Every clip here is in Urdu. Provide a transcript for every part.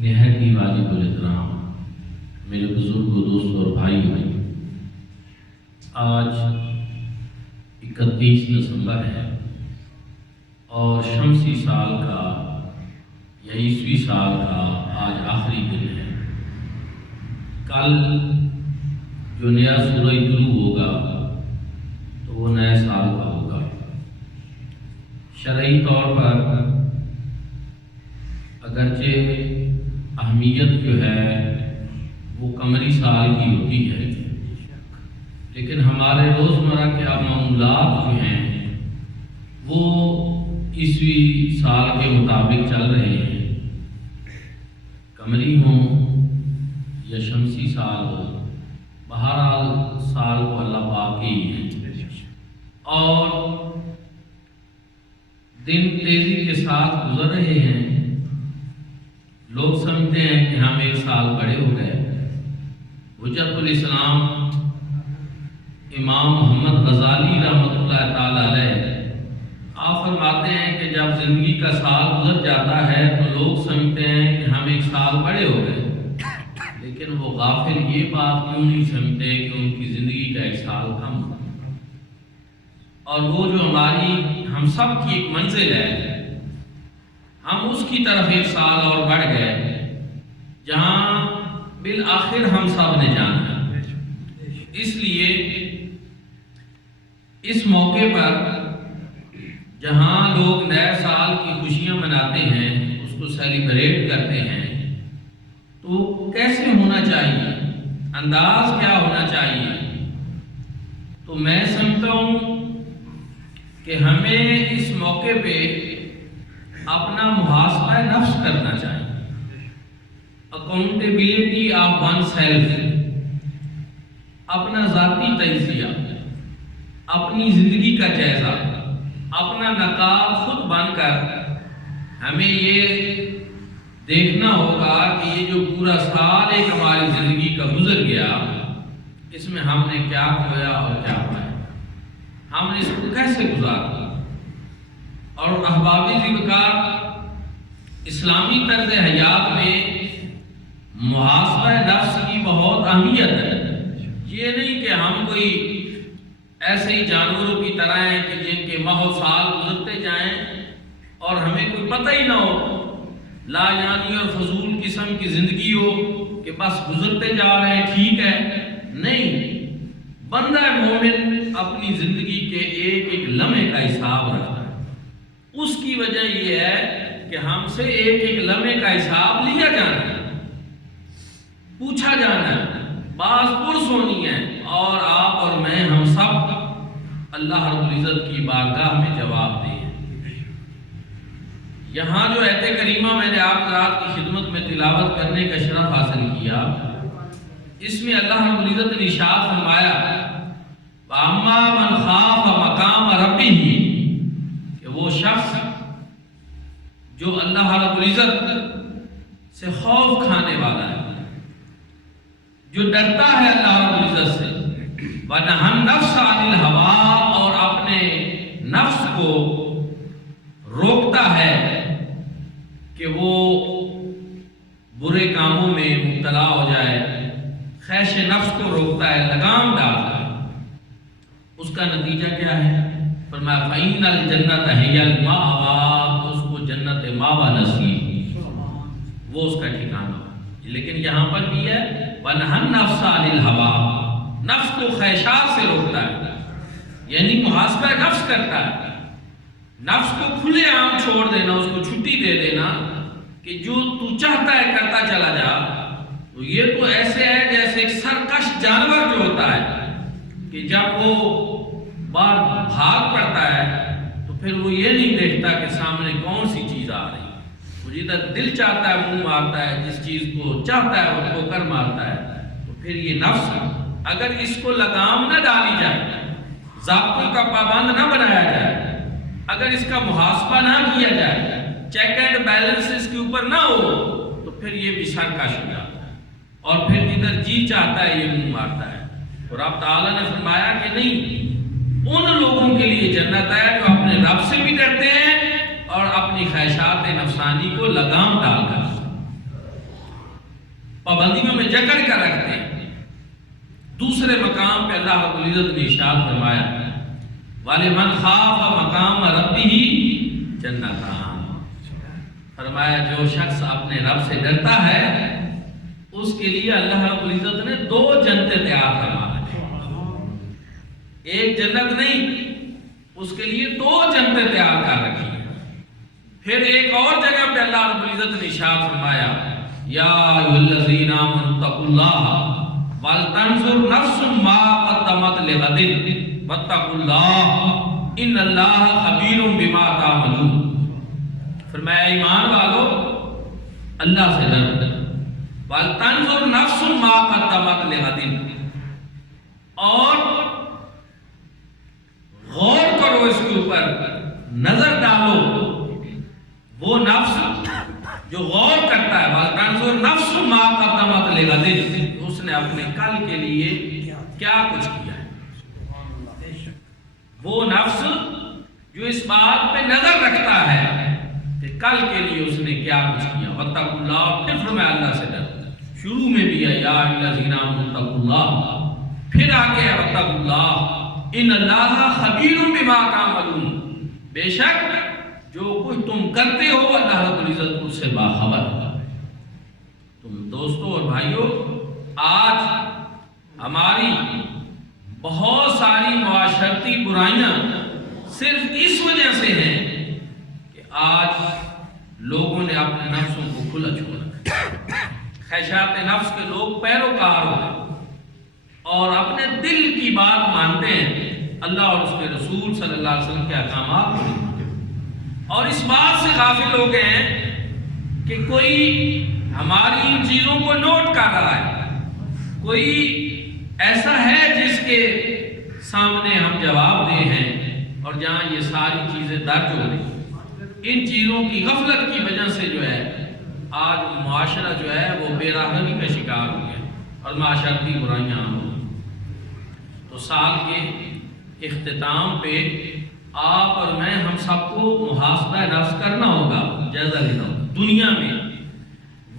نہایت ہی واجب الاحترام میرے بزرگوں، دوستوں اور بھائیوں، آج 31 دسمبر ہے اور شمسی سال کا یا عیسوی سال کا آج آخری دن ہے۔ کل جو نیا سورج طلوع ہوگا تو وہ نئے سال کا ہوگا۔ شرعی طور پر اگرچہ اہمیت جو ہے وہ قمری سال کی ہوتی ہے، لیکن ہمارے روزمرہ کے معمولات جو ہیں وہ عیسوی سال کے مطابق چل رہے ہیں، قمری ہوں یا شمسی سال ہو، بہرحال سال کو اللہ پاک ہی ہے۔ اور دن تیزی کے ساتھ گزر رہے ہیں۔ لوگ سمجھتے ہیں کہ ہم ایک سال بڑے ہو گئے۔ حجت الاسلام امام محمد غزالی رحمۃ اللہ تعالی علیہ آپ فرماتے ہیں کہ جب زندگی کا سال گزر جاتا ہے تو لوگ سمجھتے ہیں کہ ہم ایک سال بڑے ہو گئے، لیکن وہ غافل یہ بات کیوں نہیں سمجھتے کہ ان کی زندگی کا ایک سال کم ہو، اور وہ جو ہم سب کی ایک منزل ہے، ہم اس کی طرف ایک سال اور بڑھ گئے جہاں بالآخر ہم سب نے جانا ہے۔ اس لیے اس موقع پر جہاں لوگ نئے سال کی خوشیاں مناتے ہیں، اس کو سیلیبریٹ کرتے ہیں، تو کیسے ہونا چاہیے، انداز کیا ہونا چاہیے؟ تو میں سمجھتا ہوں کہ ہمیں اس موقع پہ اپنا محاسبہ نفس کرنا چاہیے، اکاؤنٹیبلٹی آف ون سیلف، اپنا ذاتی تجزیہ، اپنی زندگی کا جائزہ، اپنا نقاب خود بن کر ہمیں یہ دیکھنا ہوگا کہ یہ جو پورا سال ایک ہماری زندگی کا گزر گیا، اس میں ہم نے کیا کھویا اور کیا پایا، ہم نے اس کو کیسے گزارا۔ اور احباب ذکر اسلامی طرز حیات میں محاسبہ نفس کی بہت اہمیت ہے۔ یہ نہیں کہ ہم کوئی ایسے ہی جانوروں کی طرح ہیں کہ جن کے ماہ و سال گزرتے جائیں اور ہمیں کوئی پتہ ہی نہ ہو، لا یعنی اور فضول قسم کی زندگی ہو کہ بس گزرتے جا رہے ہیں، ٹھیک ہے۔ نہیں، بندہ مومن اپنی زندگی کے ایک ایک لمحے کا حساب رکھتا ہے۔ اس کی وجہ یہ ہے کہ ہم سے ایک ایک لمحے کا حساب لیا جانا ہے، پوچھا جانا ہے، باز پرس ہونی ہے، اور آپ اور میں ہم سب اللہ رب العزت کی بارگاہ میں جواب دیں۔ یہاں جو آیت کریمہ میں نے آپ رات کی خدمت میں تلاوت کرنے کا شرف حاصل کیا، اس میں اللہ رب العزت نے ارشاد فرمایا وَأَمَّا مَنْ خَافَ مَقَامَ رَبِّهِ، کہ وہ شخص جو اللہ رب العزت سے خوف کھانے والا ہے، جو ڈرتا ہے اللہ رب العزت سے، وَنَهَى النَّفْسَ عَنِ الْهَوَىٰ، اور اپنے نفس کو روکتا ہے کہ وہ برے کاموں میں مبتلا ہو جائے، خواہش نفس کو روکتا ہے، لگام ڈالتا ہے، اس کا نتیجہ کیا ہے؟ فرمایا فَإِنَّ الْجَنَّةَ هِيَ الْمَأْوَىٰ، اس کو جنت ماویٰ نصیب، وہ اس کا ٹھکانہ ہے۔ لیکن یہاں پر بھی ہے وَنَهَى النَّفْسَ عَنِ الْهَوَىٰ، نفس کو خواہشات سے روکتا ہے، یعنی محاسبہ نفس کرتا ہے، نفس کو کھلے عام چھوڑ دینا، اس کو چھٹی دے دینا کہ جو تو چاہتا ہے کرتا چلا جا۔ تو یہ تو ایسے ہے جیسے ایک سرکش جانور جو ہوتا ہے کہ جب وہ بار بھاگ پڑتا ہے تو پھر وہ یہ نہیں دیکھتا کہ سامنے کون سی چیز آ رہی ہے، وہ جدھر دل چاہتا ہے منہ مارتا ہے، جس چیز کو چاہتا ہے وہ ٹھوکر مارتا ہے۔ تو پھر یہ نفس اگر اس کو لگام نہ ڈالی جائے، ضابطوں کا پابند نہ بنایا جائے، اگر اس کا محاسبہ نہ کیا جائے، چیک اینڈ بیلنس اس کے اوپر نہ ہو، تو پھر یہ بھی سرکش ہو جاتا ہے اور پھر جدھر جی چاہتا ہے یہ منہ مارتا ہے۔ اور رب تعالیٰ نے فرمایا کہ نہیں، ان لوگوں کے لیے جنت ہے جو اپنے رب سے بھی ڈرتے ہیں اور اپنی خواہشات نفسانی کو لگام ڈال کر پابندیوں میں جکڑ کر رکھتے ہیں۔ دوسرے مقام پہ اللہ رب العزت نے ارشاد فرمایا وَلِمَنْ خَافَ مَقَامَ رَبِّهِ جَنَّتَانِ، فرمایا جو شخص اپنے رب سے ڈرتا ہے اس کے لیے اللہ رب العزت نے 2 جنتیں تیار فرما رکھی، ایک جنت نہیں، اس کے لیے 2 جنتیں تیار کر رکھی ہیں۔ پھر ایک اور جگہ پہ اللہ رب العزت نے ارشاد فرمایا یا ایھا الذین آمنوا اتقوا اللہ وَلْتَنْظُرْ نَفْسٌ مَا قَدَّمَتْ لِغَدٍ وَاتَّقُوا اللَّهَ إِنَّ اللَّهَ خَبِيرٌ بِمَا تَعْمَلُونَ، فرمایا ایمان والو اللہ سے ڈرو، وَلْتَنْظُرْ نَفْسٌ مَا قَدَّمَتْ لِغَدٍ، اور غور کرو اس کے اوپر، نظر ڈالو، وہ نفس جو غور کرتا ہے وَلْتَنْظُرْ نَفْسٌ مَا قَدَّمَتْ لِغَدٍ، اس نے اپنے کل کے لیے کیا کچھ کیا ہے۔ وہ نفس جو اس بات پہ نظر رکھتا ہے کہ کل کے لیے اس نے کیا کچھ کیا۔ وَاتَّقُوا اللَّهَ، پھر فرمایا اللہ سے ڈر، شروع میں بھی ہے یا ایھا الذین آمنوا اتقوا اللہ، پھر آگے ہے وَاتَّقُوا اللَّهَ إِنَّ اللَّهَ خَبِيرٌ بِمَا تَعْمَلُونَ، بے شک جو کچھ تم کرتے ہو اللہ رب العزت اس سے باخبر ہے۔ تم دوستو اور بھائیو، آج ہماری بہت ساری معاشرتی برائیاں صرف اس وجہ سے ہیں کہ آج لوگوں نے اپنے نفسوں کو کھلا چھوڑا، خواہشات نفس کے لوگ پیروکار ہو گئے اور اپنے دل کی بات مانتے ہیں، اللہ اور اس کے رسول صلی اللہ علیہ وسلم کے احکامات کو نہیں مانتے، اور اس بات سے غافل ہو گئے ہیں کہ کوئی ہماری ان چیزوں کو نوٹ کر رہا ہے، کوئی ایسا ہے جس کے سامنے ہم جواب دے ہیں، اور جہاں یہ ساری چیزیں درج ہو رہی، ان چیزوں کی غفلت کی وجہ سے جو ہے آج معاشرہ جو ہے وہ بے رحمی کا شکار ہو گیا اور معاشرتی برائیاں عام ہو گئی۔ تو سال کے اختتام پہ آپ اور میں ہم سب کو محاسبہ نفس کرنا ہوگا، جائزہ لینا ہوگا۔ دنیا میں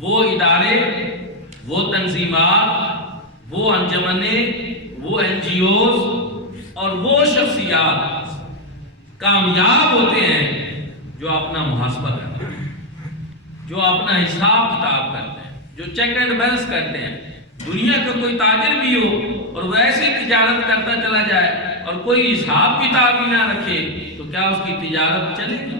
وہ ادارے، وہ تنظیمات، وہ انجمنیں، وہ NGOs اور وہ شخصیات کامیاب ہوتے ہیں جو اپنا محاسبہ کرتے ہیں، جو اپنا حساب کتاب کرتے ہیں، جو چیک اینڈ بیلنس کرتے ہیں۔ دنیا کا کوئی تاجر بھی ہو اور ویسے تجارت کرتا چلا جائے اور کوئی حساب کتاب ہی نہ رکھے تو کیا اس کی تجارت چلے گی؟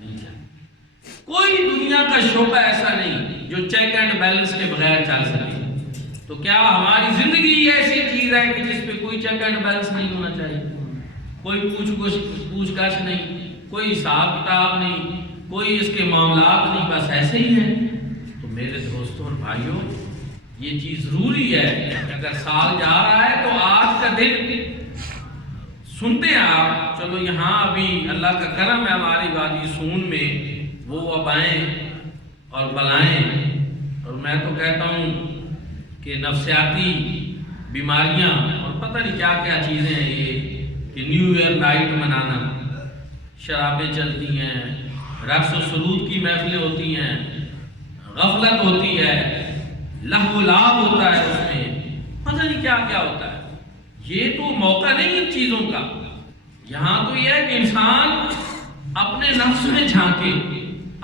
نہیں چلے گی۔ کوئی دنیا کا شعبہ ایسا نہیں جو چیک اینڈ بیلنس کے بغیر چل سکے۔ تو کیا ہماری زندگی ایسی چیز ہے کہ جس پہ کوئی چیک اینڈ بیلنس نہیں ہونا چاہیے، کوئی پوچھ گچھ نہیں، کوئی حساب کتاب نہیں، کوئی اس کے معاملات نہیں، بس ایسے ہی ہیں؟ تو میرے دوستوں اور بھائیوں، یہ چیز ضروری ہے کہ اگر سال جا رہا ہے تو آج کا دن سنتے ہیں آپ، چلو یہاں ابھی اللہ کا کرم ہے ہماری وادی سون میں وہ وبائیں اور بلائیں، اور میں تو کہتا ہوں کہ نفسیاتی بیماریاں اور پتہ نہیں کیا کیا چیزیں ہیں، یہ کہ نیو ایئر نائٹ منانا، شرابیں چلتی ہیں، رقص و سرود کی محفلیں ہوتی ہیں، غفلت ہوتی ہے، لہو و لعب ہوتا ہے، اس میں پتہ نہیں کیا کیا ہوتا ہے۔ یہ تو موقع نہیں ان چیزوں کا، یہاں تو یہ ہے کہ انسان اپنے نفس میں جھانکے،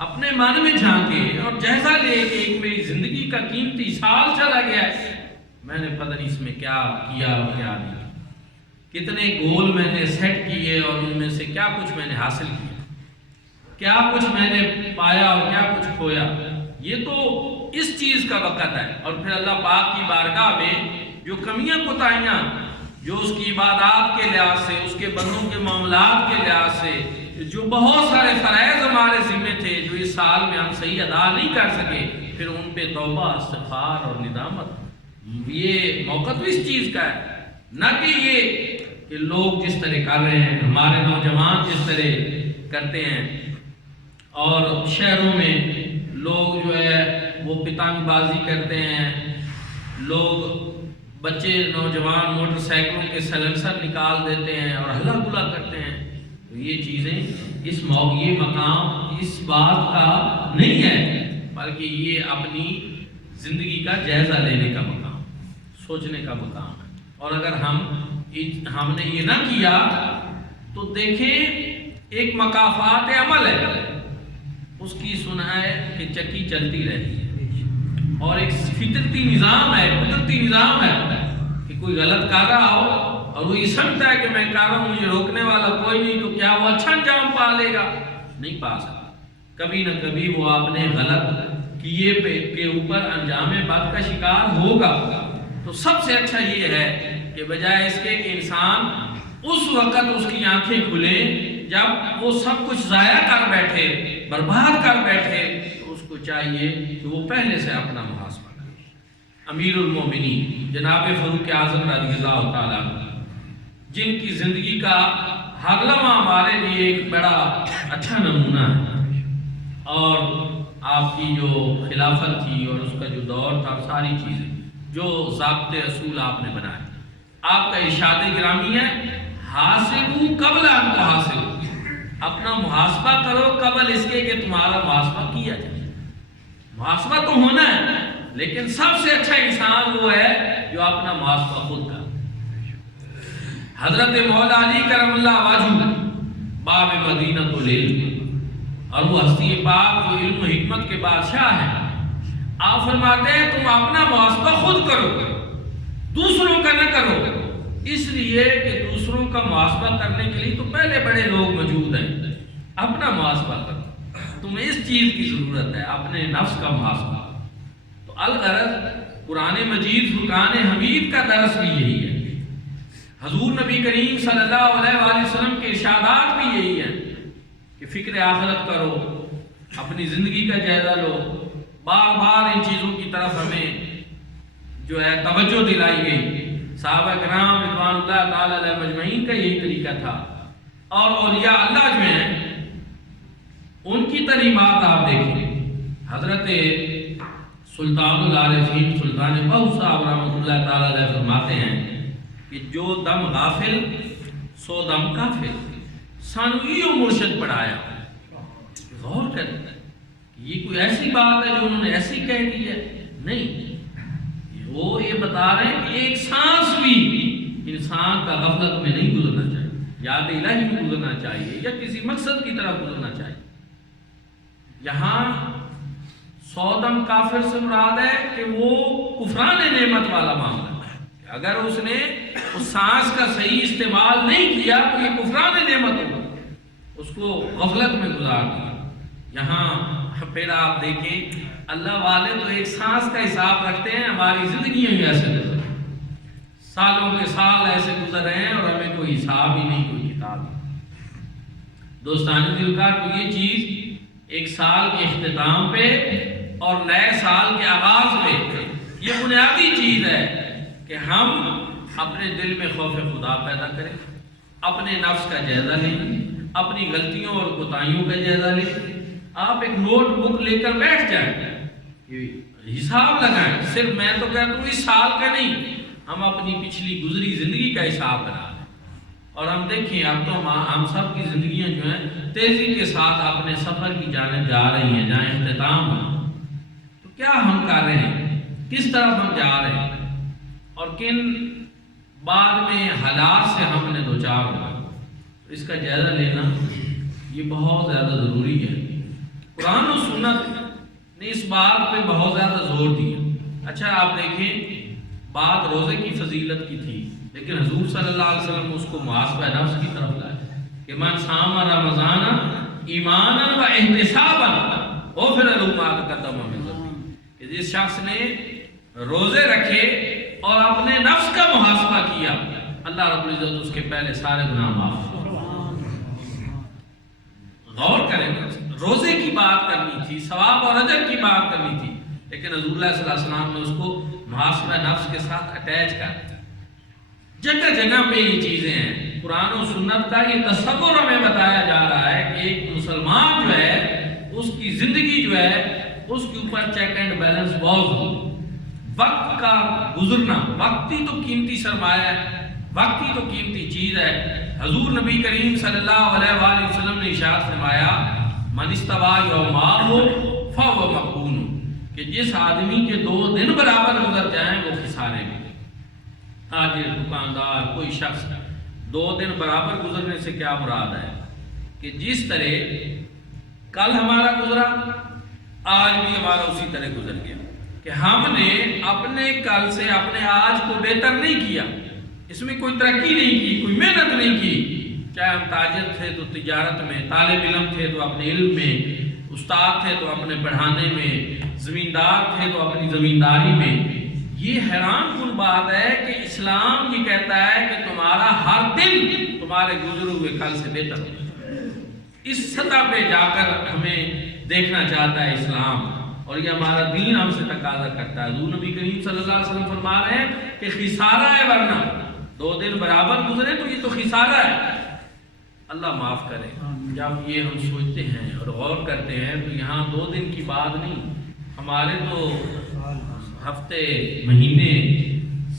اپنے من میں جھانکے اور جائزہ لے کہ ایک میری زندگی کا قیمتی سال چلا گیا ہے، میں نے پتہ نہیں اس میں کیا کیا اور کیا نہیں، کتنے گول میں نے سیٹ کیے اور ان میں سے کیا کچھ میں نے حاصل کیا، کیا کچھ میں نے پایا اور کیا کچھ کھویا۔ یہ تو اس چیز کا وقت ہے، اور پھر اللہ پاک کی بارگاہ میں جو کمیاں کوتاہیاں جو اس کی عبادات کے لحاظ سے، اس کے بندوں کے معاملات کے لحاظ سے، جو بہت سارے فرائض ہمارے ذمے تھے جو اس سال میں ہم صحیح ادا نہیں کر سکے، پھر ان پہ توبہ، استغفار اور ندامت۔ یہ موقع تو اس چیز کا ہے، نہ کہ یہ کہ لوگ جس طرح کر رہے ہیں، ہمارے نوجوان جس طرح کرتے ہیں، اور شہروں میں لوگ جو ہے وہ پتنگ بازی کرتے ہیں، لوگ بچے نوجوان موٹر سائیکلوں کے سلنسر نکال دیتے ہیں اور ہلا گلا کرتے ہیں۔ تو یہ چیزیں یہ مقام اس بات کا نہیں ہے، بلکہ یہ اپنی زندگی کا جائزہ لینے کا مقام، سوچنے کا مقام ہے۔ اور اگر ہم نے یہ نہ کیا تو دیکھیں ایک مکافات عمل ہے، اس کی سنا ہے کہ چکی چلتی رہتی ہے، اور ایک فطرتی نظام ہے، قدرتی نظام ہے کہ کوئی غلط کر رہا ہو اور وہ یہ سمجھتا ہے کہ میں کر رہا ہوں، مجھے روکنے والا کوئی نہیں، تو کیا وہ اچھا انجام پا لے گا؟ نہیں پا سکتا۔ کبھی نہ کبھی وہ اپنے غلط کیے کے اوپر انجام بد کا شکار ہوگا۔ تو سب سے اچھا یہ ہے کہ بجائے اس کے کہ انسان اس وقت اس کی آنکھیں کھلیں جب وہ سب کچھ ضائع کر بیٹھے، برباد کر بیٹھے، تو اس کو چاہیے کہ وہ پہلے سے اپنا محاسبہ کرے۔ امیر المومنین جناب فاروق اعظم رضی اللہ تعالیٰ جن کی زندگی کا ہر لمحہ ہمارے لیے ایک بڑا اچھا نمونہ ہے، اور آپ کی جو خلافت تھی اور اس کا جو دور تھا، ساری چیزیں جو ضابطے اصول آپ نے بنائے، آپ کا ارشاد گرامی ہے حاسبو قبل ان تحاسبو، اپنا محاسبہ کرو قبل اس کے کہ تمہارا محاسبہ کیا جائے۔ محاسبہ تو ہونا ہے، لیکن سب سے اچھا انسان وہ ہے جو اپنا محاسبہ خود کرے۔ حضرت مولا علی کرم اللہ وجہہ باب مدینۃ العلم، اور وہ ہستی پاک جو علم و حکمت کے بادشاہ ہیں، آپ فرماتے ہیں تم اپنا محاسبہ خود کرو، دوسروں کا نہ کرو، اس لیے کہ دوسروں کا محاسبہ کرنے کے لیے تو پہلے بڑے لوگ موجود ہیں، اپنا محاسبہ کرو، تمہیں اس چیز کی ضرورت ہے، اپنے نفس کا محاسبہ۔ تو الغرض قرآن مجید فرقان حمید کا درس بھی یہی ہے، حضور نبی کریم صلی اللہ علیہ وآلہ وسلم کے ارشادات بھی یہی ہیں کہ فکر آخرت کرو، اپنی زندگی کا جائزہ لو، بار بار ان چیزوں کی طرف ہمیں جو ہے توجہ دلائی گئی۔ صحابہ کرام رضوان اللہ تعالی علیہ مجمعین کا یہی طریقہ تھا، اور اولیاء اللہ جو ہیں ان کی تعلیمات آپ دیکھیں۔ حضرت سلطان العارفین سلطان بہو صاحب رحمۃ اللہ تعالی علیہ فرماتے ہیں کہ جو دم غافل سو دم کافر، ثانوی و مرشد پڑھایا۔ غور کریں یہ کوئی ایسی بات ہے جو انہوں نے ایسی کہہ دی ہے؟ نہیں، وہ یہ بتا رہے ہیں کہ ایک سانس بھی انسان کا غفلت میں نہیں گزرنا چاہیے، یاد الہی میں گزرنا چاہیے، یا کسی مقصد کی طرف گزرنا چاہیے۔ یہاں سودم کافر سے مراد ہے کہ وہ کفران نعمت والا معاملہ ہے، اگر اس نے اس سانس کا صحیح استعمال نہیں کیا تو یہ کفران نعمت ہوگا، اس کو غفلت میں گزار دیا۔ یہاں پھر آپ دیکھیں اللہ والے تو ایک سانس کا حساب رکھتے ہیں، ہماری زندگیاں ہی ایسے گزر، سالوں کے سال ایسے گزر رہے ہیں اور ہمیں کوئی حساب ہی نہیں، کوئی کتاب نہیں۔ دوستان دلکار، تو یہ چیز ایک سال کے اختتام پہ اور نئے سال کے آغاز پہ یہ بنیادی چیز ہے کہ ہم اپنے دل میں خوف خدا پیدا کریں، اپنے نفس کا جائزہ لیں، اپنی غلطیوں اور کوتاہیوں کا جائزہ لیں۔ آپ ایک نوٹ بک لے کر بیٹھ جائیں، حساب لگائیں، صرف میں تو کہتا ہوں اس سال کا نہیں، ہم اپنی پچھلی گزری زندگی کا حساب بنا لیں، اور ہم دیکھیں اب تو ہم سب کی زندگیاں جو ہیں تیزی کے ساتھ اپنے سفر کی جانب جا رہی ہیں، جہاں اختتام ہو، تو کیا ہم کر رہے ہیں، کس طرف ہم جا رہے ہیں، اور کن بعد میں حالات سے ہم نے دوچار ہونا، اس کا جائزہ لینا یہ بہت زیادہ ضروری ہے۔ قرآن و سنت نے اس بات پہ بہت زیادہ زور دیا۔ اچھا آپ دیکھیں، بات روزے کی فضیلت کی تھی، لیکن حضور صلی اللہ علیہ وسلم اس کو محاسبہ نفس کی طرف لائے کہ من صام رمضان ایمانا و احتسابا غفر له ما تقدم من ذنبه، کہ جس شخص نے روزے رکھے اور اپنے نفس کا محاسبہ کیا، اللہ رب العزت اس کے پہلے سارے گناہ معاف۔ غور کریں، روزے کی بات کرنی تھی، ثواب اور اجر کی بات کرنی تھی، لیکن حضور اللہ صلی اللہ علیہ وسلم نے اس کو محاسبہ نفس کے ساتھ اٹیچ کر دیا۔ جگہ جگہ پہ یہ چیزیں ہیں، قرآن و سنت کا یہ تصور ہمیں بتایا جا رہا ہے کہ ایک مسلمان جو ہے اس کی زندگی جو ہے اس کے اوپر چیک اینڈ بیلنس بہت ہو۔ وقت کا گزرنا، وقت ہی تو قیمتی سرمایہ ہے، وقت ہی تو قیمتی چیز ہے۔ حضور نبی کریم صلی اللہ علیہ وآلہ وسلم نے ارشاد فرمایا من استوى یومہ فہو مغبون، کہ جس آدمی کے 2 دن برابر گزر جائیں وہ خسارے میں، تاجر، دکاندار، کوئی شخص 2 دن برابر گزرنے سے کیا مراد ہے کہ جس طرح کل ہمارا گزرا آج بھی ہمارا اسی طرح گزر گیا، کہ ہم نے اپنے کل سے اپنے آج کو بہتر نہیں کیا، اس میں کوئی ترقی نہیں کی، کوئی محنت نہیں کی۔ چاہے ہم تاجر تھے تو تجارت میں، طالب علم تھے تو اپنے علم میں، استاد تھے تو اپنے پڑھانے میں، زمیندار تھے تو اپنی زمینداری میں۔ یہ حیران کن بات ہے کہ اسلام یہ کہتا ہے کہ تمہارا ہر دن تمہارے گزرے ہوئے کل سے بہتر ہو۔ اس سطح پہ جا کر ہمیں دیکھنا چاہتا ہے اسلام، اور یہ ہمارا دین ہم سے تقاضا کرتا ہے۔ حضور نبی کریم صلی اللہ علیہ وسلم فرما رہے ہیں کہ خسارہ ہے، ورنہ 2 دن برابر گزرے تو یہ تو خسارہ ہے۔ اللہ معاف کرے، جب یہ ہم سوچتے ہیں اور غور کرتے ہیں تو یہاں 2 دن کی بات نہیں، ہمارے تو ہفتے، مہینے،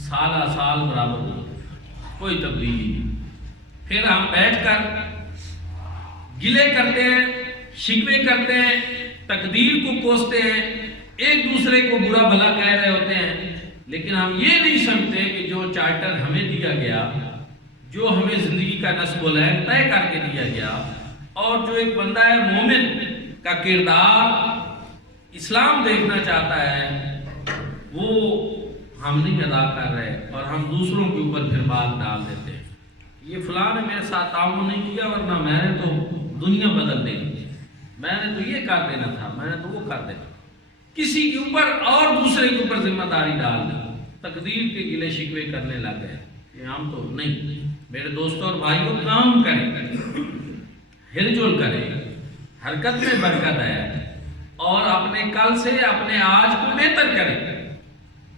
سالہ سال برابر ہو، کوئی تبدیلی نہیں۔ پھر ہم بیٹھ کر گلے کرتے ہیں، شکوے کرتے ہیں، تقدیر کو کوستے ہیں، ایک دوسرے کو برا بھلا کہہ رہے ہوتے ہیں، لیکن ہم یہ نہیں سمجھتے کہ جو چارٹر ہمیں دیا گیا، جو ہمیں زندگی کا نصب العین طے کر کے دیا گیا، اور جو ایک بندہ ہے مومن کا کردار اسلام دیکھنا چاہتا ہے، وہ ہم نہیں ادا کر رہے، اور ہم دوسروں کے اوپر پھر بات ڈال دیتے ہیں۔ یہ فلاں نے میرے ساتھ تعاون نہیں کیا، ورنہ میں نے تو دنیا بدل دینی تھی، میں نے تو یہ کر دینا تھا، میں نے تو وہ کر دینا تھا، کسی کے اوپر اور دوسرے کے اوپر ذمہ داری ڈال دی، تقدیر کے گلے شکوے کرنے لگ گئے کہ ہم تو نہیں۔ میرے دوستوں اور بھائیوں، کام کریں، ہل جل کریں، حرکت میں برکت ہے، اور اپنے کل سے اپنے آج کو بہتر کریں،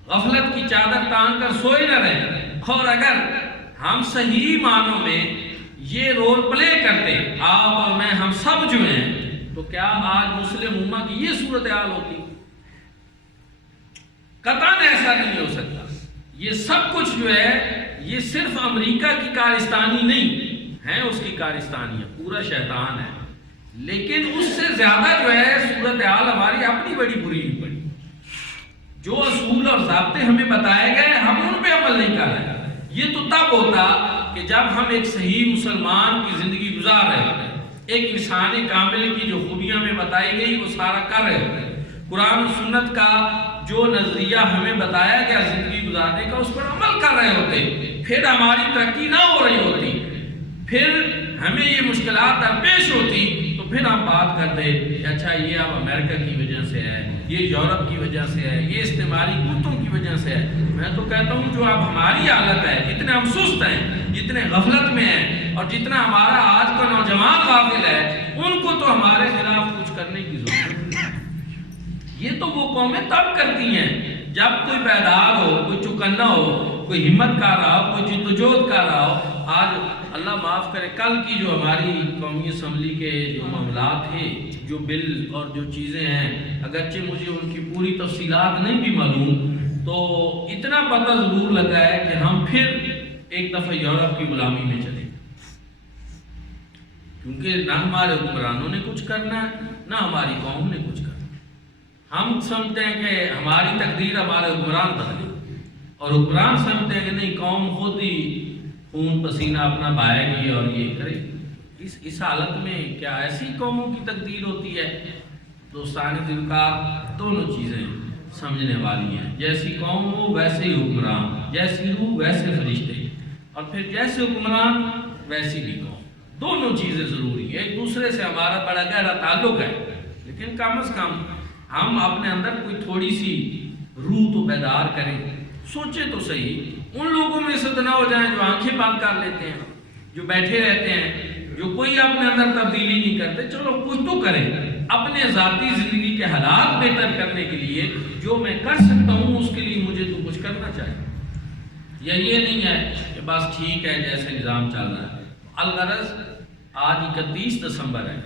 غفلت کی چادر تان کر سوئے نہ رہیں۔ اور اگر ہم صحیح معنوں میں یہ رول پلے کرتے، آپ اور میں، ہم سب جو ہیں، تو کیا آج مسلم امہ کی یہ صورتحال ہوتی؟ قطعاً ایسا نہیں ہو سکتا۔ یہ سب کچھ جو ہے یہ صرف امریکہ کی کارستانی نہیں ہے، اس کی کارستانی ہے، پورا شیطان ہے، لیکن اس سے زیادہ جو ہے صورتحال ہماری اپنی بڑی بری پڑی۔ جو اصول اور ضابطے ہمیں بتائے گئے ہم ان پہ عمل نہیں کر رہے۔ یہ تو تب ہوتا کہ جب ہم ایک صحیح مسلمان کی زندگی گزار رہے ہوتے، ایک انسان کامل کی جو خوبیاں ہمیں بتائی گئی وہ سارا کر رہے ہوتے، قرآن و سنت کا جو نظریہ ہمیں بتایا گیا زندگی گزارنے کا اس پر عمل کر رہے ہوتے، پھر ہماری ترقی نہ ہو رہی ہوتی، پھر ہمیں یہ مشکلات درپیش ہوتی، تو پھر ہم بات کرتے کہ اچھا یہ اب امریکہ کی وجہ سے ہے، یہ یورپ کی وجہ سے ہے، یہ استعماری قوتوں کی وجہ سے ہے۔ میں تو کہتا ہوں جو اب ہماری حالت ہے، جتنے ہم سست ہیں، جتنے غفلت میں ہیں، اور جتنا ہمارا آج کا نوجوان غافل ہے، ان کو تو ہمارے خلاف کچھ کرنے کی ضرورت ہے۔ یہ تو وہ قومیں تب کرتی ہیں جب کوئی بیدار ہو، کوئی چوکنا ہو، کوئی ہمت کر رہا ہو، کوئی جدوجہد کر رہا ہو۔ آج اللہ معاف کرے، کل کی جو ہماری قومی اسمبلی کے جو معاملات تھے، جو بل اور جو چیزیں ہیں، اگرچہ مجھے ان کی پوری تفصیلات نہیں بھی معلوم، تو اتنا پتہ ضرور لگا ہے کہ ہم پھر ایک دفعہ یورپ کی غلامی میں چلے، کیونکہ نہ ہمارے حکمرانوں نے کچھ کرنا ہے، نہ ہماری قوم نے کچھ کرنا۔ ہم سمجھتے ہیں کہ ہماری تقدیر ہمارے حکمران بدلے، اور حکمران سمجھتے ہیں کہ نہیں، قوم خود ہی خون پسینہ اپنا بہائے گی اور یہ کرے گی۔ اس حالت میں کیا ایسی قوموں کی تقدیر ہوتی ہے؟ دوستان ذوالفقار، دونوں چیزیں سمجھنے والی ہیں، جیسی قوم ہو ویسے ہی حکمران، جیسی روح ویسے فرشتے، اور پھر جیسے حکمران ویسی بھی قوم، دونوں چیزیں ضروری ہیں۔ ایک دوسرے سے ہمارا بڑا گہرا تعلق ہے، لیکن کم از کم ہم اپنے اندر کوئی تھوڑی سی روح تو بیدار کریں، سوچیں تو صحیح۔ ان لوگوں میں سے تو نہ ہو جائیں جو آنکھیں بند کر لیتے ہیں، جو بیٹھے رہتے ہیں، جو کوئی اپنے اندر تبدیلی نہیں کرتے۔ چلو کچھ تو کریں، اپنے ذاتی زندگی کے حالات بہتر کرنے کے لیے جو میں کر سکتا ہوں اس کے لیے مجھے تو کچھ کرنا چاہیے۔ یا یہ نہیں ہے کہ بس ٹھیک ہے جیسے نظام چل رہا ہے۔ الغرض آج 31 دسمبر ہے،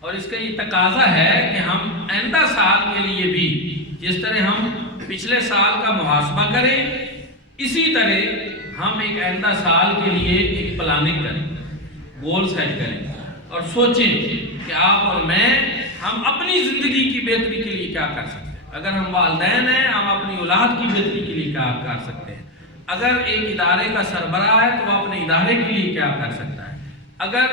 اور اس کا یہ تقاضا ہے کہ ہم آئندہ سال کے لیے بھی جس طرح ہم پچھلے سال کا محاسبہ کریں، اسی طرح ہم ایک آئندہ سال کے لیے ایک پلاننگ کریں، گول سیٹ کریں، اور سوچیں کہ آپ اور میں ہم اپنی زندگی کی بہتری کے لیے کیا کر سکتے ہیں۔ اگر ہم والدین ہیں ہم اپنی اولاد کی بہتری کے لیے کیا کر سکتے ہیں، اگر ایک ادارے کا سربراہ ہے تو وہ اپنے ادارے کے لیے کیا کر سکتا ہے، اگر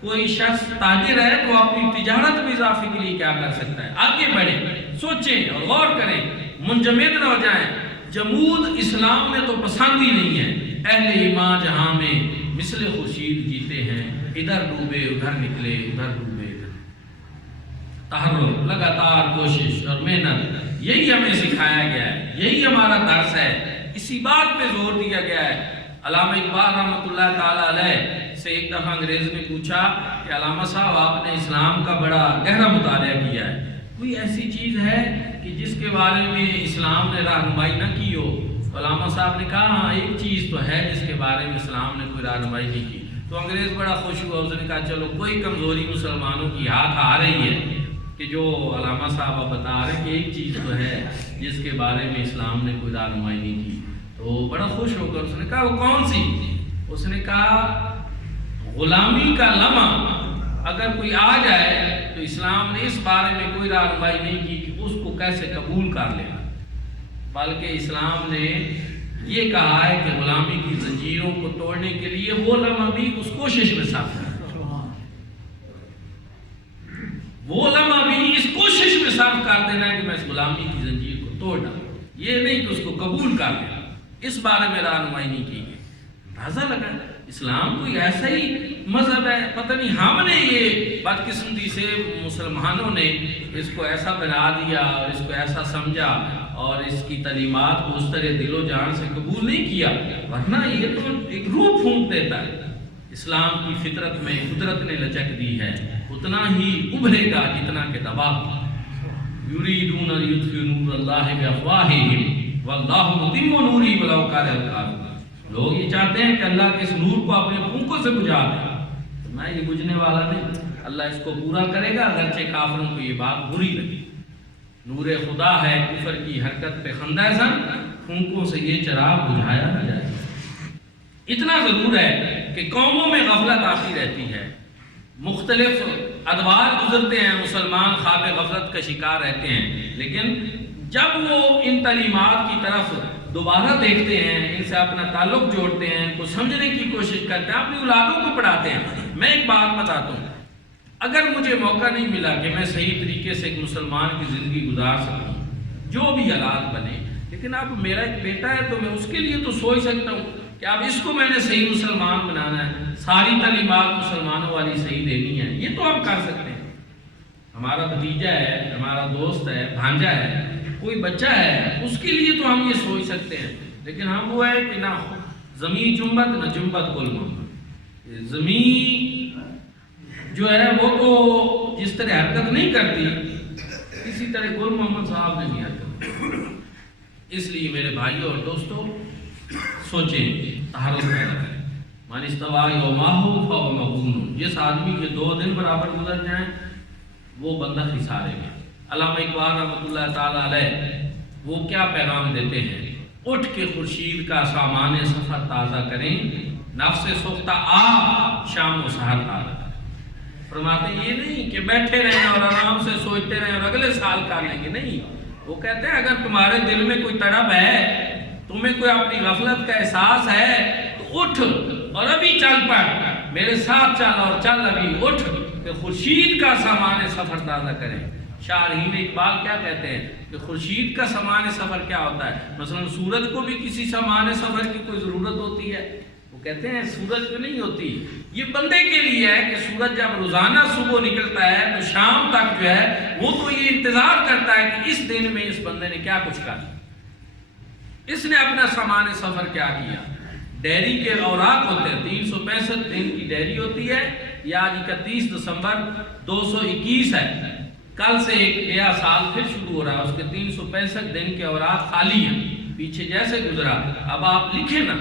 کوئی شخص تاجر ہے تو اپنی تجارت میں اضافے کے لیے کیا کر سکتا ہے۔ آگے بڑھیں، سوچیں اور غور کریں، منجمد نہ ہو جائیں۔ جمود اسلام میں تو پسند ہی نہیں ہے۔ اہل ایمان جہاں میں مثل خورشید جیتے ہیں، ادھر ڈوبے ادھر نکلے، ادھر ڈوبے ادھر۔ تحرک، لگاتار کوشش اور محنت، یہی ہمیں سکھایا گیا ہے، یہی ہمارا درس ہے، اسی بات پہ زور دیا گیا ہے۔ علامہ اقبال رحمۃ اللہ تعالیٰ علیہ سے ایک دفعہ انگریز نے پوچھا کہ علامہ صاحب آپ نے اسلام کا بڑا گہرا مطالعہ کیا ہے، کوئی ایسی چیز ہے کہ جس کے بارے میں اسلام نے رہنمائی نہ کی ہو؟ علامہ صاحب نے کہا ہاں ایک چیز تو ہے جس کے بارے میں اسلام نے کوئی رہنمائی نہیں کی۔ تو انگریز بڑا خوش ہوا، اس نے کہا چلو کوئی کمزوری مسلمانوں کی ہاتھ آ رہی ہے کہ جو علامہ صاحب بتا رہے ہیں کہ ایک چیز تو ہے جس کے بارے میں اسلام نے کوئی رہنمائی نہیں کی۔ تو بڑا خوش ہو کر اس نے کہا وہ کون سی؟ اس نے کہا غلامی کا لمحہ اگر کوئی آ جائے تو اسلام نے اس بارے میں کوئی رہنمائی نہیں کی کہ اس کو کیسے قبول کر لینا، بلکہ اسلام نے یہ کہا ہے کہ غلامی کی زنجیروں کو توڑنے کے لیے وہ لمحہ بھی اس کوشش میں صرف کرنا، وہ لمحہ بھی اس کوشش میں صرف کر دینا ہے کہ میں اس غلامی کی زنجیر کو توڑ ڈالوں، یہ نہیں کہ اس کو قبول کر لینا۔ اس بارے میں رہنمائی نہیں کی گئی۔ اندازہ لگا اسلام کوئی ایسا ہی مذہب ہے، پتہ نہیں ہم نے یہ بدقسمتی سے مسلمانوں نے اس کو ایسا بنا دیا اور اس کو ایسا سمجھا اور اس کی تعلیمات کو اس طرح دل و جان سے قبول نہیں کیا، ورنہ یہ تو ایک روح پھونک دیتا ہے۔ اسلام کی فطرت میں قدرت نے لچک دی ہے، اتنا ہی ابھرے گا جتنا کہ دبا۔ یریدون لیطفئوا نور اللہ بافواہہم واللہ متم نورہ ولو کرہ الکافرون۔ لوگ یہ چاہتے ہیں کہ اللہ کے اس نور کو اپنے پھونکوں سے بجھا دے، تو میں یہ بجھنے والا نہیں، اللہ اس کو پورا کرے گا اگرچہ کافروں کو یہ بات بری لگی۔ نور خدا ہے، کفر کی حرکت پہ خندہ زن، پھونکوں سے یہ چراغ بجھایا نہ جائے۔ اتنا ضرور ہے کہ قوموں میں غفلت آتی رہتی ہے، مختلف ادوار گزرتے ہیں، مسلمان خواب غفلت کا شکار رہتے ہیں، لیکن جب وہ ان تعلیمات کی طرف دوبارہ دیکھتے ہیں، ان سے اپنا تعلق جوڑتے ہیں، ان کو سمجھنے کی کوشش کرتے ہیں، اپنی اولادوں کو پڑھاتے ہیں۔ میں ایک بات بتاتا ہوں، اگر مجھے موقع نہیں ملا کہ میں صحیح طریقے سے ایک مسلمان کی زندگی گزار سکوں، جو بھی حالات بنے، لیکن اب میرا ایک بیٹا ہے تو میں اس کے لیے تو سوچ سکتا ہوں کہ اب اس کو میں نے صحیح مسلمان بنانا ہے، ساری تعلیمات مسلمانوں والی صحیح دینی ہے، یہ تو ہم کر سکتے ہیں۔ ہمارا بھتیجا ہے، ہمارا دوست ہے، بھانجا ہے، کوئی بچہ ہے، اس کے لیے تو ہم یہ سوچ سکتے ہیں، لیکن ہم وہ ہے کہ نہ زمین جنبت نہ جنبت گل محمد۔ زمین جو ہے وہ تو جس طرح حرکت نہیں کرتی، اسی طرح گل محمد صاحب نے نہیں حرکت کی۔ اس لیے میرے بھائیوں اور دوستوں سوچیں، تحرک پیدا کریں۔ من استویٰ یومہ فہو مغبون، جس آدمی کے 2 دن برابر گزر جائیں وہ بندہ خسارے میں۔ علامہ اقبال رحمۃ اللہ تعالیٰ علیہ وہ کیا پیغام دیتے ہیں؟ اٹھ کے خورشید کا سامان سفر تازہ کریں، نفس سوختہ آ شام و سحر تازہ کریں۔ فرماتے ہیں یہ نہیں کہ بیٹھے رہیں اور آرام سے سوچتے رہیں اور اگلے سال کر لیں گے، نہیں، وہ کہتے ہیں اگر تمہارے دل میں کوئی تڑپ ہے، تمہیں کوئی اپنی غفلت کا احساس ہے تو اٹھ اور ابھی چل پڑ، میرے ساتھ چل اور چل ابھی اٹھ کہ خورشید کا سامان سفر تازہ کریں۔ شارحین اقبال کیا کہتے ہیں کہ خورشید کا سامان سفر کیا ہوتا ہے؟ مثلا سورج کو بھی کسی سامان سفر کی کوئی ضرورت ہوتی ہے؟ وہ کہتے ہیں سورج کو نہیں ہوتی، یہ بندے کے لیے ہے کہ سورج جب روزانہ صبح نکلتا ہے تو شام تک جو ہے وہ تو یہ انتظار کرتا ہے کہ اس دن میں اس بندے نے کیا کچھ کر، اس نے اپنا سامان سفر کیا کیا۔ ڈیری کے اوراق ہوتے ہیں، 365 دن کی ڈیری ہوتی ہے، یہ آج 31 دسمبر 221 ہے، کل سے ایک نیا سال پھر شروع ہو رہا ہے، اس کے 365 دن کے اوراق خالی ہیں، پیچھے جیسے گزرا۔ اب آپ لکھیں نا،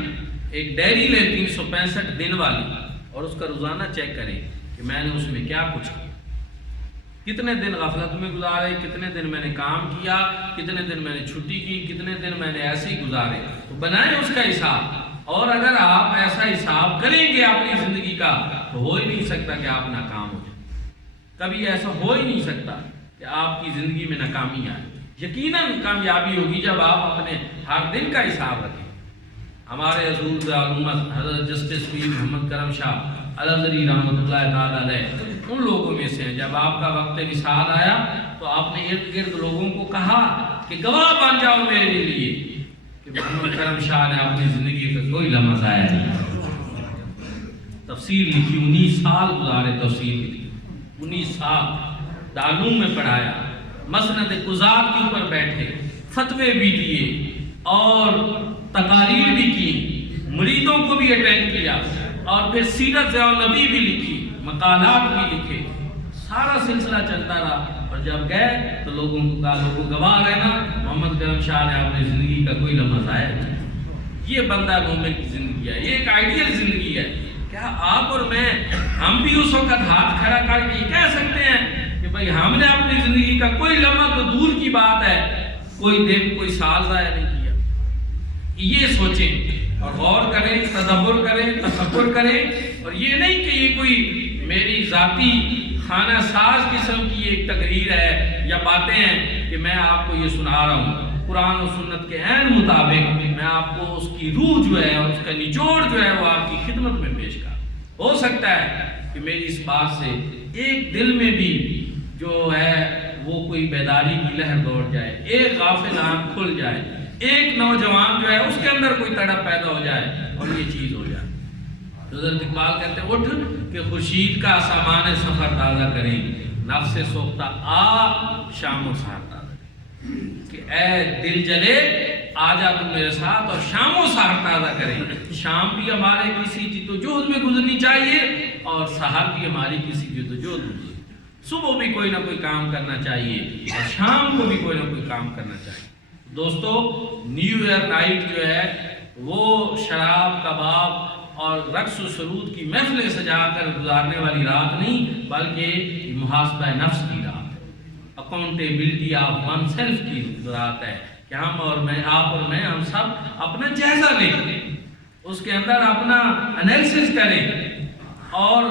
ایک ڈیری لیں 365 دن والی اور اس کا روزانہ چیک کریں کہ میں نے اس میں کیا کچھ کیا، کتنے دن غفلت میں گزارے، کتنے دن میں نے کام کیا، کتنے دن میں نے چھٹی کی، کتنے دن میں نے ایسے ہی گزارے، تو بنائیں اس کا حساب۔ اور اگر آپ ایسا حساب کریں گے اپنی زندگی کا تو ہو ہی نہیں سکتا کہ آپ ناکام ہو جائیں، کبھی ایسا ہو ہی نہیں سکتا کہ آپ کی زندگی میں ناکامی آئے۔ یقیناً کامیابی ہوگی جب آپ اپنے ہر دن کا حساب رکھیں۔ ہمارے حضور امت حضرت جسٹس پیر محمد کرم شاہ الازہری رحمۃ اللہ تعالیٰ علیہ ان لوگوں میں سے ہیں۔ جب آپ کا وقت وصال آیا تو آپ نے ارد گرد لوگوں کو کہا کہ گواہ بن جاؤ میرے لیے کہ محمد کرم شاہ نے اپنی زندگی کا کوئی لمحہ ضائع نہیں۔ تفسیر لکھی، 19 سال گزارے تفسیر لکھی، 19 سال دارالعلوم میں پڑھایا، مسند قضات کے اوپر بیٹھے، فتوے بھی دیے اور تقاریر بھی کی، مریدوں کو بھی اٹینڈ کیا، اور پھر سیرت نبی بھی لکھی، مقالات بھی لکھے، سارا سلسلہ چلتا رہا۔ اور جب گئے تو لوگوں کو کہا لوگوں گواہ رہنا محمد کرم شاہ نے اپنی زندگی کا کوئی لمحہ ضائع نہیں۔ یہ بندہ مومن کی زندگی ہے، یہ ایک آئیڈیل زندگی ہے۔ کیا آپ اور میں ہم بھی اس وقت ہاتھ کھڑا کر کے یہ کہہ سکتے ہیں کہ بھئی ہم نے اپنی زندگی کا کوئی لمحہ تو دور کی بات ہے کوئی دن کوئی سال ضائع نہیں کیا؟ یہ سوچیں اور غور کریں، تدبر کریں، تفکر کریں، اور یہ نہیں کہ یہ کوئی میری ذاتی خانہ ساز قسم کی ایک تقریر ہے یا باتیں ہیں کہ میں آپ کو یہ سنا رہا ہوں۔ قرآن و سنت کے عین مطابق میں آپ کو اس کی روح جو ہے اور اس کا نچوڑ جو ہے وہ آپ کی خدمت میں پیش کر۔ ہو سکتا ہے کہ میری اس بات سے ایک دل میں بھی جو ہے وہ کوئی بیداری کی لہر دوڑ جائے، ایک غافل آنکھ کھل جائے، ایک نوجوان جو ہے اس کے اندر کوئی تڑپ پیدا ہو جائے اور یہ چیز ہو جائے۔ حضرت اقبال کہتے ہیں اٹھ کہ خورشید کا سامان سفر تازہ کریں، نفس سوختہ آ شام و سحر تازہ کریں، کہ اے دل جلے آجا تم میرے ساتھ اور شام و سحر تازہ کریں۔ شام بھی ہمارے کسی جدوجہد میں گزرنی چاہیے اور سحر بھی ہماری کسی جدوجہد میں گزرنی، صبح بھی کوئی نہ کوئی کام کرنا چاہیے اور شام کو بھی کوئی نہ کوئی کام کرنا چاہیے۔ دوستو، نیو ایئر نائٹ جو ہے وہ شراب، کباب اور رقص و سرود کی محفلیں سجا کر گزارنے والی رات نہیں، بلکہ محاسبہ نفس کی رات ہے، اکاؤنٹیبلٹی آف ون سیلف کی رات ہے کہ ہم اور میں، آپ اور میں، ہم سب اپنا جائزہ لیں، اس کے اندر اپنا انالیسس کریں اور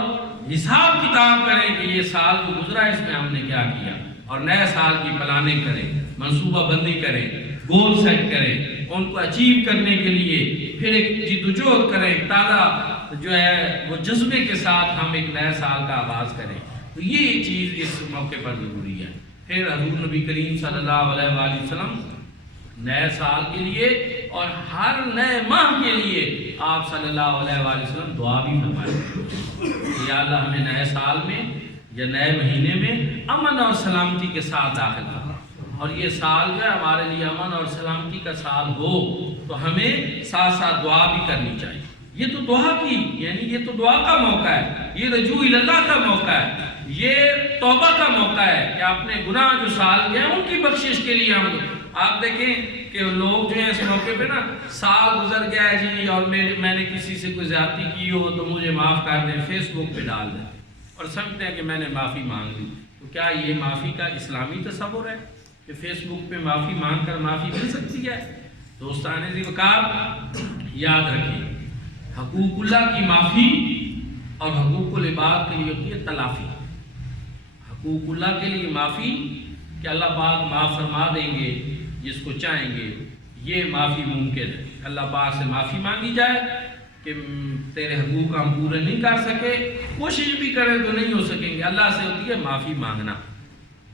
حساب کتاب کریں کہ یہ سال جو گزرا اس میں ہم نے کیا کیا، اور نئے سال کی پلاننگ کریں، منصوبہ بندی کریں، گول سیٹ کریں، ان کو اچیو کرنے کے لیے پھر ایک جدوجہد کریں، تازہ جو ہے وہ جذبے کے ساتھ ہم ایک نئے سال کا آغاز کریں۔ تو یہ چیز اس موقع پر ضروری ہے۔ پھر حضور نبی کریم صلی اللہ علیہ وآلہ وسلم نئے سال کے لیے اور ہر نئے ماہ کے لیے آپ صلی اللہ علیہ وآلہ وسلم دعا بھی فرمائے، یا اللہ ہمیں نئے سال میں یا نئے مہینے میں امن اور سلامتی کے ساتھ داخل کرنا، اور یہ سال جو ہے ہمارے لیے امن اور سلامتی کا سال ہو تو ہمیں ساتھ ساتھ دعا بھی کرنی چاہیے۔ یہ تو دعا کی یعنی یہ تو دعا کا موقع ہے، یہ رجوع اللہ کا موقع ہے، یہ توبہ کا موقع ہے کہ اپنے گناہ جو سال گئے ان کی بخشش کے لیے ہم، آپ دیکھیں کہ لوگ جو ہیں اس موقع پہ نا سال گزر گیا ہے جی اور میں نے کسی سے کوئی زیادتی کی ہو تو مجھے معاف کر دیں، فیس بک پہ ڈال دیں اور سمجھتے ہیں کہ میں نے معافی مانگ لی۔ تو کیا یہ معافی کا اسلامی تصور ہے کہ فیس بک پہ معافی مانگ کر معافی مل سکتی ہے؟ دوستان ذی وقار، یاد رکھیں حقوق اللہ کی معافی اور حقوق العباد کے لیے ہوتی ہے تلافی۔ حقوق اللہ کے لیے معافی کہ اللہ پاک معاف فرما دیں گے جس کو چاہیں گے، یہ معافی ممکن ہے۔ اللہ پاک سے معافی مانگی جائے کہ تیرے حقوق ہم پورے نہیں کر سکے، کوشش بھی کریں تو نہیں ہو سکیں گے، اللہ سے ہوتی ہے معافی مانگنا۔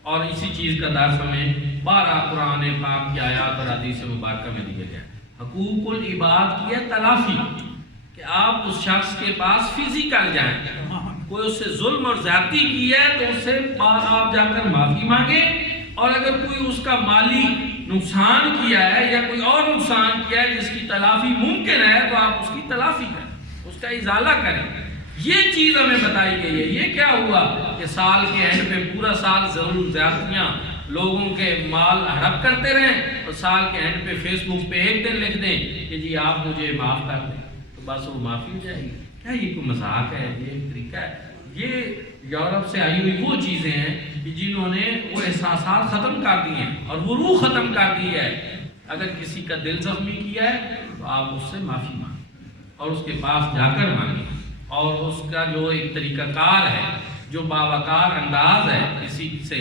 اور اسی چیز کا درس ہمیں بارہ قرآن پاک کی آیات اور حدیث مبارکہ میں دیا گیا۔ حقوق العباد کی ہے تلافی، کہ آپ اس شخص کے پاس فزیکل جائیں، کوئی اس سے ظلم اور زیادتی کی ہے تو اس سے آپ جا کر معافی مانگیں، اور اگر کوئی اس کا مالی نقصان کیا ہے یا کوئی اور نقصان کیا ہے جس کی تلافی ممکن ہے تو آپ اس کی تلافی کریں، اس کا ازالہ کریں۔ یہ چیز ہمیں بتائی گئی ہے۔ یہ کیا ہوا کہ سال کے اینڈ پہ پورا سال ظلم زیادتیاں لوگوں کے مال ہڑپ کرتے رہیں اور سال کے اینڈ پہ فیس بک پہ ایک دن لکھ دیں کہ جی آپ مجھے معاف کر دیں تو بس وہ معافی ہو جائے گی؟ کیا یہ کوئی مذاق ہے؟ یہ ایک طریقہ ہے؟ یہ یورپ سے آئی ہوئی وہ چیزیں ہیں کہ جنہوں نے وہ احساسات ختم کر دی ہیں اور وہ روح ختم کر دی ہے۔ اگر کسی کا دل زخمی کیا ہے تو آپ اس سے معافی مانگیں اور اس کے پاس جا کر مانگیں، اور اس کا جو ایک طریقہ کار ہے، جو باوقار انداز ہے کسی سے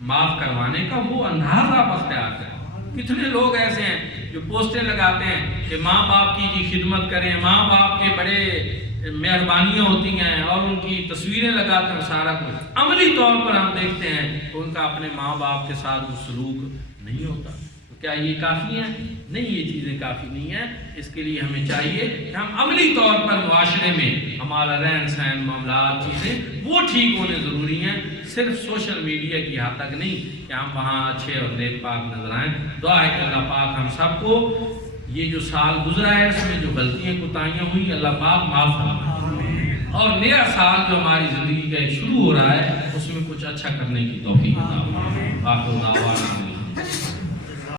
معاف کروانے کا وہ انداز آپ اختیار کریں. کتنے لوگ ایسے ہیں جو پوسٹیں لگاتے ہیں کہ ماں باپ کی جی خدمت کریں، ماں باپ کے بڑے مہربانیاں ہوتی ہیں اور ان کی تصویریں لگاتے ہیں سارا کچھ. عملی طور پر ہم دیکھتے ہیں کہ ان کا اپنے ماں باپ کے ساتھ وہ سلوک نہیں ہوتا. تو کیا یہ کافی ہیں؟ نہیں، یہ چیزیں کافی نہیں ہیں. اس کے لیے ہمیں چاہیے کہ ہم عملی طور پر معاشرے میں ہمارا رہن سہن، معاملات، چیزیں وہ ٹھیک ہونے ضروری ہیں. صرف سوشل میڈیا کی حد تک نہیں کہ ہم وہاں اچھے اور نیک پاک نظر آئیں. دعا ہے کہ اللہ پاک ہم سب کو یہ جو سال گزرا ہے اس میں جو غلطیاں کوتاہیاں ہوئی اللہ پاک معاف فرمائے، اور نیا سال جو ہماری زندگی کا شروع ہو رہا ہے اس میں کچھ اچھا کرنے کی توفیق عطا فرمائے. باقی دعوانا